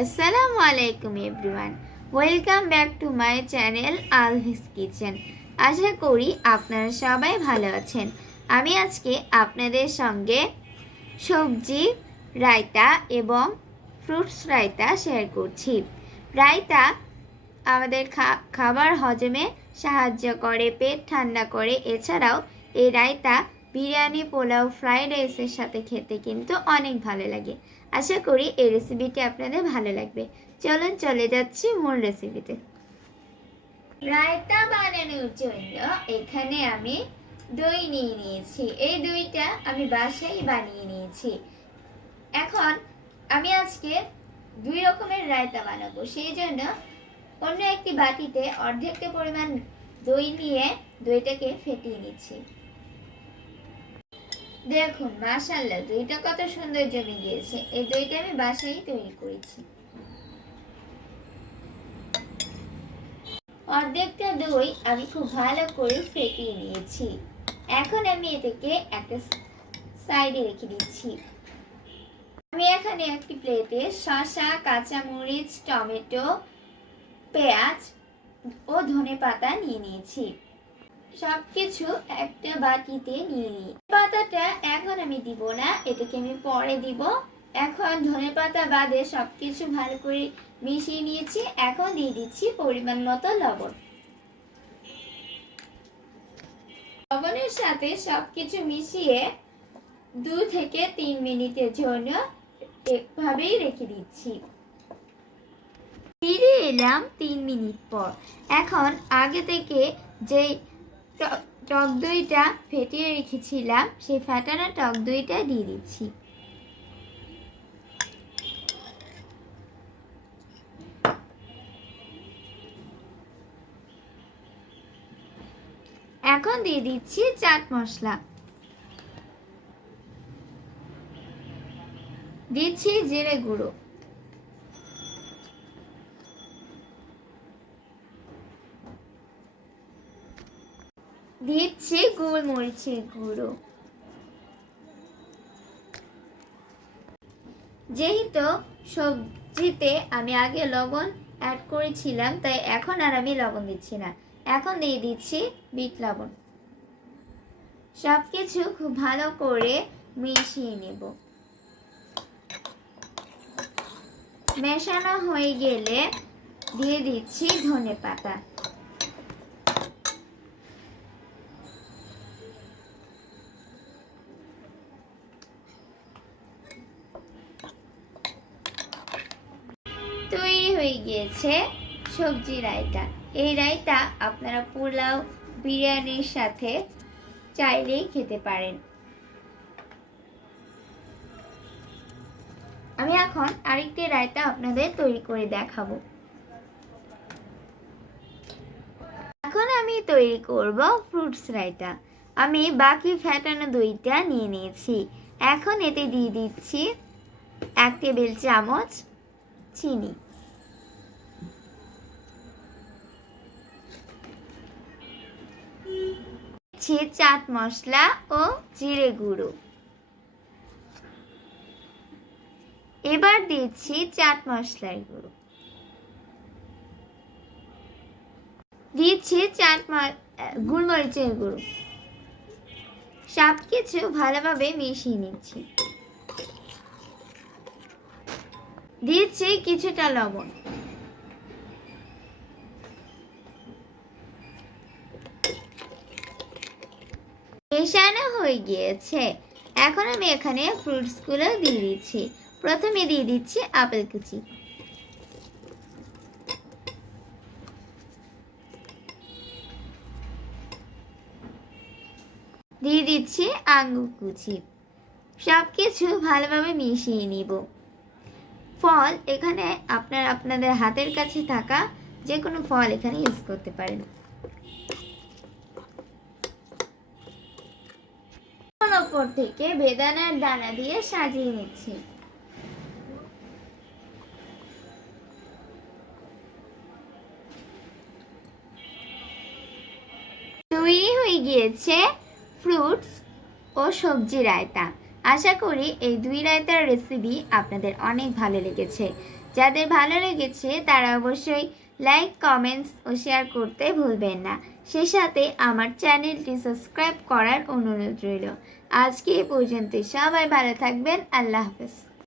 আসসালামু আলাইকুম everyone, welcome back to my channel Alvi's kitchen. আশা করি আপনারা সবাই ভালো আছেন। আমি আজকে আপনাদের সঙ্গে সবজি রায়তা এবং ফ্রুটস রায়তা শেয়ার করছি। রায়তা আমাদের খাবার হজমে সাহায্য করে, পেট ঠান্ডা করে। এছাড়াও এই রায়তা বিরিয়ানি, পোলাও, ফ্রাইড রাইসের সাথে খেতে কিন্তু অনেক ভালো লাগে। আশা করি এই রেসিপিটি আপনাদের ভালো লাগবে। চলুন চলে যাচ্ছি মূল রেসিপিতে। রায়তা বানানোর জন্য এখানে আমি দই নিয়ে নিয়েছি। এই দইটা আমি বাসায় বানিয়ে নিয়েছি। এখন আমি আজকে দুই রকমের রায়তা বানাবো, সেই জন্য অন্য একটি বাটিতে অর্ধেকটা পরিমাণ দই নিয়ে দইটাকে ফেটিয়ে নিচ্ছি। দেখুন মাশাআল্লাহ, দইটা কত সুন্দর জমে গিয়েছে। এই দইটা আমি বাসায় তৈরি করেছি। অর্ধেকটা দই আমি খুব ভালো করে ফেটিয়ে নিয়েছি। এখন আমি এটাকে একটা সাইডে রেখে দিচ্ছি। আমি এখানে একটি প্লেটে শসা, কাঁচামরিচ, টমেটো, পেঁয়াজ ও ধনেপাতা নিয়ে নিয়েছি। সবকিছু একটা বাটিতে নিয়ে নিই। পাতাটা এখন আমি দিব না, এটাকে আমি পরে দিব। এখন ধনেপাতা বাদে সবকিছু ভালো করে মিশিয়ে নিয়েছি। এখন দিয়ে দিচ্ছি পরিমাণ মতো লবণ। লবণের সাথে সবকিছু মিশিয়ে 2 থেকে 3 মিনিটের জন্য এভাবেই রেখে দিচ্ছি। ফিরে এলাম 3 মিনিট পর। এখন আগে থেকে যে টক দইটা ফেটিয়ে রেখেছিলাম, সেই ফাটানো টক দইটা দিয়ে দিচ্ছি। এখন দিয়ে দিচ্ছি চাট মশলা, দিচ্ছি জিরে গুঁড়ো, দিচ্ছি গোলমরিচের গুঁড়ো। যেহেতু সবজিতে আমি আগে লবণ অ্যাড করেছিলাম, তাই এখন আর আমি লবণ দিচ্ছি না। এখন দিয়ে দিচ্ছি বিট লবণ। সবকিছু খুব ভালো করে মিশিয়ে নেব। মেশানো হয়ে গেলে দিয়ে দিচ্ছি ধনেপাতা। তৈরি হয়ে গিয়েছে সবজি রায়তা। এই রায়তা আপনারা পোলাও, বিরিয়ানির সাথে চাইলেই খেতে পারেন। আমি এখন আরেকটি রায়তা আপনাদের তৈরি করে দেখাবো। এখন আমি তৈরি করব ফ্রুটস রায়তা। আমি বাকি ফ্যাটানো দইটা নিয়ে নিয়েছি। এখন এতে দিয়ে দিচ্ছি 1 টেবিল চামচ চিনি, চাট মশলা ও জিরে গুঁড়ো। এবার দিচ্ছি চাট মশলার গুঁড়ো, দিচ্ছি গোলমরিচের গুঁড়ো। সবকিছু ভালোভাবে মিশিয়ে নিচ্ছি। দিচ্ছি কিছুটা লবণ। মেশানো হয়ে গিয়েছে। এখন আমি এখানে ফ্রুটসগুলো দিয়ে দিচ্ছি। প্রথমে দিয়ে দিচ্ছি আপেল কুচি, দিয়ে দিচ্ছি আঙ্গুর কুচি। সবকিছু ভালোভাবে মিশিয়ে নিব। ফল এখানে আপনাদের হাতের কাছে থাকা যে কোনো ফল এখানে ইউজ করতে পারেন। উপর থেকে বেদানার দানা দিয়ে সাজিয়ে নিচ্ছি। তৈরি হয়ে গিয়েছে ফ্রুটস ও সবজি রায়তা। আশা করি এই দুই রায়তার রেসিপি আপনাদের অনেক ভালো লেগেছে। যাদের ভালো লেগেছে তারা অবশ্যই লাইক, কমেন্টস ও শেয়ার করতে ভুলবেন না। সে সাথে আমার চ্যানেলটি সাবস্ক্রাইব করার অনুরোধ রইল। আজকে এ পর্যন্ত, সবাই ভালো থাকবেন। আল্লাহ হাফেজ।